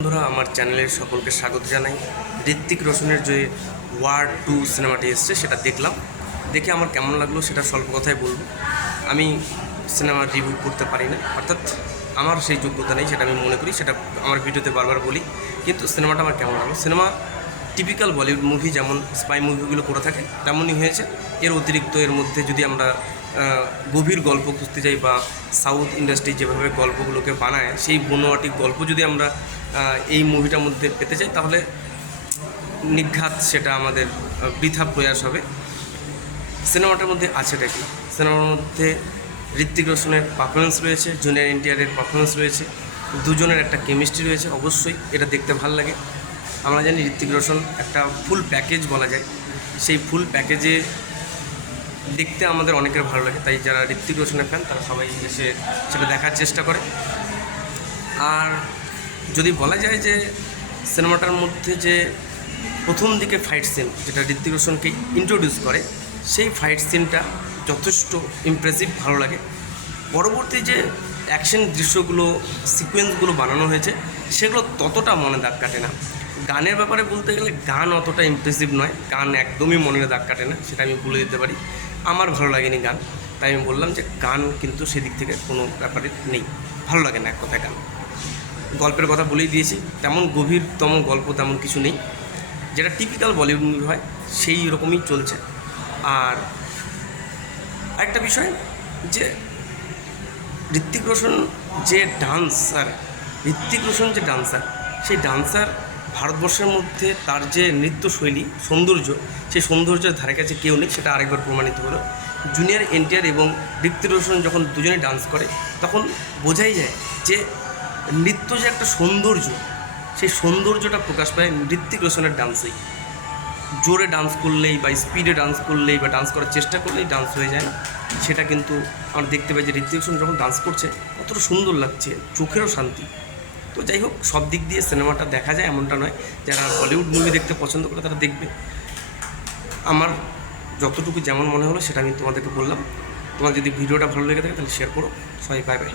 বন্ধুরা, আমার চ্যানেলের সকলকে স্বাগত জানাই। ঋত্বিক রোশনের যে ওয়ার টু সিনেমাটি এসছে, সেটা দেখলাম। দেখে আমার কেমন লাগল সেটা স্বল্প কথায় বলব। আমি সিনেমার রিভিউ করতে পারি না, অর্থাৎ আমার সেই যোগ্যতা নেই, সেটা আমি মনে করি, সেটা আমার ভিডিওতে বারবার বলি। কিন্তু সিনেমাটা আমার কেমন লাগল? সিনেমা টিপিক্যাল বলিউড মুভি যেমন স্পাই মুভিগুলো করে থাকে, তেমনই হয়েছে। এর অতিরিক্ত এর মধ্যে যদি আমরা গভীর গল্প খুঁজতে যাই বা সাউথ ইন্ডাস্ট্রি যেভাবে গল্পগুলোকে বানায়, সেই বনোয়াটি গল্প যদি আমরা এই মুভিটার মধ্যে পেতে চাই, তাহলে নিঘাত সেটা আমাদের বৃথা প্রয়াস হবে। সিনেমাটার মধ্যে আছেটা কি? সিনেমার মধ্যে ঋত্বিক রোশনের পারফরমেন্স রয়েছে জুনিয়র এনটিআরের পারফরমেন্স রয়েছে, দুজনের একটা কেমিস্ট্রি রয়েছে, অবশ্যই এটা দেখতে ভালো লাগে। আমরা জানি ঋত্বিক রোশন একটা ফুল প্যাকেজ বলা যায়। সেই ফুল প্যাকেজে দেখতে আমাদের অনেকের ভালো লাগে, তাই যারা ঋত্বিক রোশনের ফ্যান তারা সবাই এসে সেটা দেখার চেষ্টা করে। আর যদি বলা যায় যে সিনেমাটার মধ্যে যে প্রথম দিকে ফাইট সিন যেটা ঋত্বিক রোশনকে ইন্ট্রোডিউস করে, সেই ফাইট সিনটা যথেষ্ট ইমপ্রেসিভ ভালো লাগে। পরবর্তী যে অ্যাকশন দৃশ্যগুলো সিকোয়েন্সগুলো বানানো হয়েছে, সেগুলো ততটা মনে দাগ কাটে না। গানের ব্যাপারে বলতে গেলে গান অতটা ইমপ্রেসিভ নয়, গান একদমই মনে দাগ কাটে না, সেটা আমি বলে দিতে পারি। আমার ভালো লাগেনি গান। তাই আমি বললাম যে গান কিন্তু সেদিক থেকে কোনো ব্যাপারে নেই। ভালো লাগে না এক কথায় গান। গল্পের কথা বলেই দিয়েছি, তেমন গভীরতম গল্প তেমন কিছু নেই। যেটা টিপিক্যাল বলিউড মুভি হয়, সেই রকমই চলছে। আর আরেকটা বিষয় যে ঋত্বিক রোশন যে ডান্সার ঋত্বিক রোশন যে ডান্সার, সেই ডান্সার ভারতবর্ষের মধ্যে তার যে নৃত্যশৈলী, সৌন্দর্য, সেই সৌন্দর্যের ধারে কাছে কেউ নেই, সেটা আরেকবার প্রমাণিত হলো। জুনিয়র এনটিআর এবং ঋত্বিক রোশন যখন দুজনে ডান্স করে, তখন বোঝাই যায় যে নৃত্য যে একটা সৌন্দর্য, সেই সৌন্দর্যটা প্রকাশ পায় ঋত্বিক রোশনের ডান্সেই জোরে ডান্স করলেই বা স্পিডে ডান্স করলেই বা ডান্স করার চেষ্টা করলেই ডান্স হয়ে যায়। সেটা কিন্তু আমরা দেখতে পাই যে ঋত্বিক রোশন যখন ডান্স করছে, কতটা সুন্দর লাগছে, চোখেরও শান্তি। তো যাই হোক, সব দিক দিয়ে সিনেমাটা দেখা যায় এমনটা নয়, যারা হলিউড মুভি দেখতে পছন্দ করে তারা দেখবে। আমার যতটুকু যেমন মনে হলো সেটা আমি তোমাদেরকে বললাম। তোমার যদি ভিডিওটা ভালো লেগে থাকে তাহলে শেয়ার করো। সবাই বাই বাই